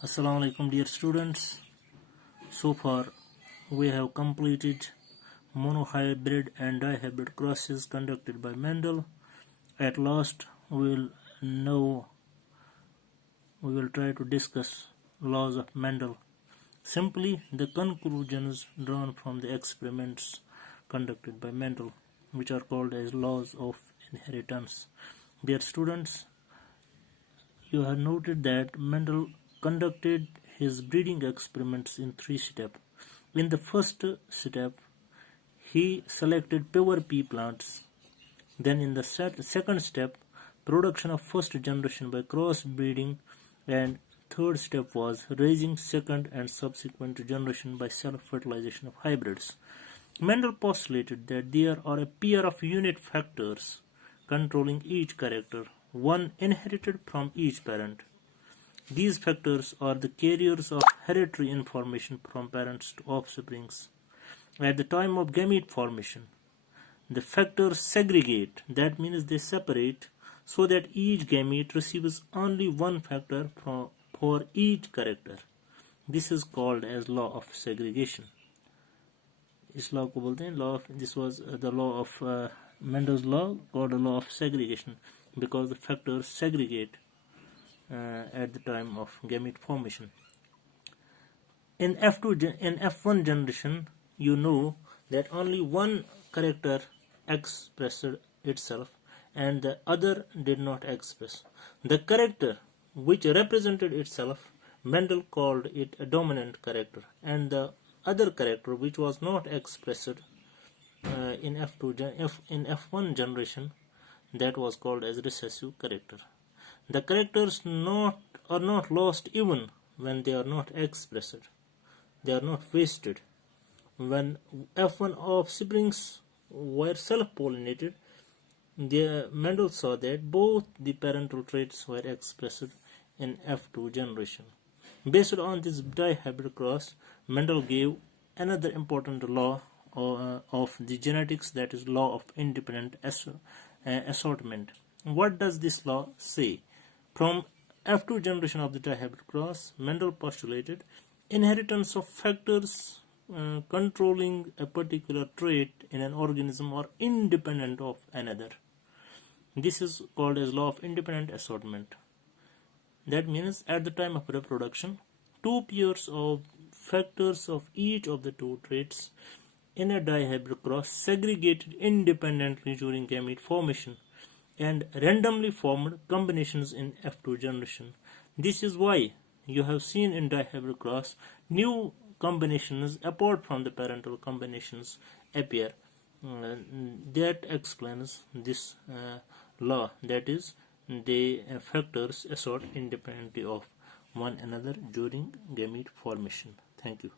Assalamu alaikum dear students. So far we have completed monohybrid and dihybrid crosses conducted by Mendel. At last we will try to discuss laws of Mendel. Simply the conclusions drawn from the experiments conducted by Mendel, which are called as laws of inheritance. Dear students, you have noted that Mendel conducted his breeding experiments in 3 steps. In the first step, he selected pure pea plants. Then in the second step, production of first generation by cross breeding, and third step was raising second and subsequent generation by self-fertilization of hybrids. Mendel postulated that there are a pair of unit factors controlling each character, one inherited from each parent. These factors are the carriers of hereditary information from parents to offsprings. At the time of gamete formation, the factors segregate, that means they separate, so that each gamete receives only one factor for each character. This is called as law of segregation. This was the law of Mendel's law, called the law of segregation, because the factors segregate at the time of gamete formation. In F1 generation, you know that only one character expressed itself and the other did not express. The character which represented itself, Mendel called it a dominant character, and the other character which was not expressed in F1 generation, that was called as recessive character. The characters are not lost even when they are not expressed. They are not wasted. When F1 offsprings were self-pollinated, Mendel saw that both the parental traits were expressed in F2 generation. Based on this dihybrid cross, Mendel gave another important law of the genetics, that is law of independent assortment. What does this law say? From F2 generation of the dihybrid cross, Mendel postulated inheritance of factors controlling a particular trait in an organism are independent of another. This is called as law of independent assortment. That means at the time of reproduction, two pairs of factors of each of the two traits in a dihybrid cross segregated independently during gamete formation and randomly formed combinations in F2 generation. This is why you have seen in dihybrid cross new combinations apart from the parental combinations appear. That explains this law, that is, the factors assort independently of one another during gamete formation. Thank you.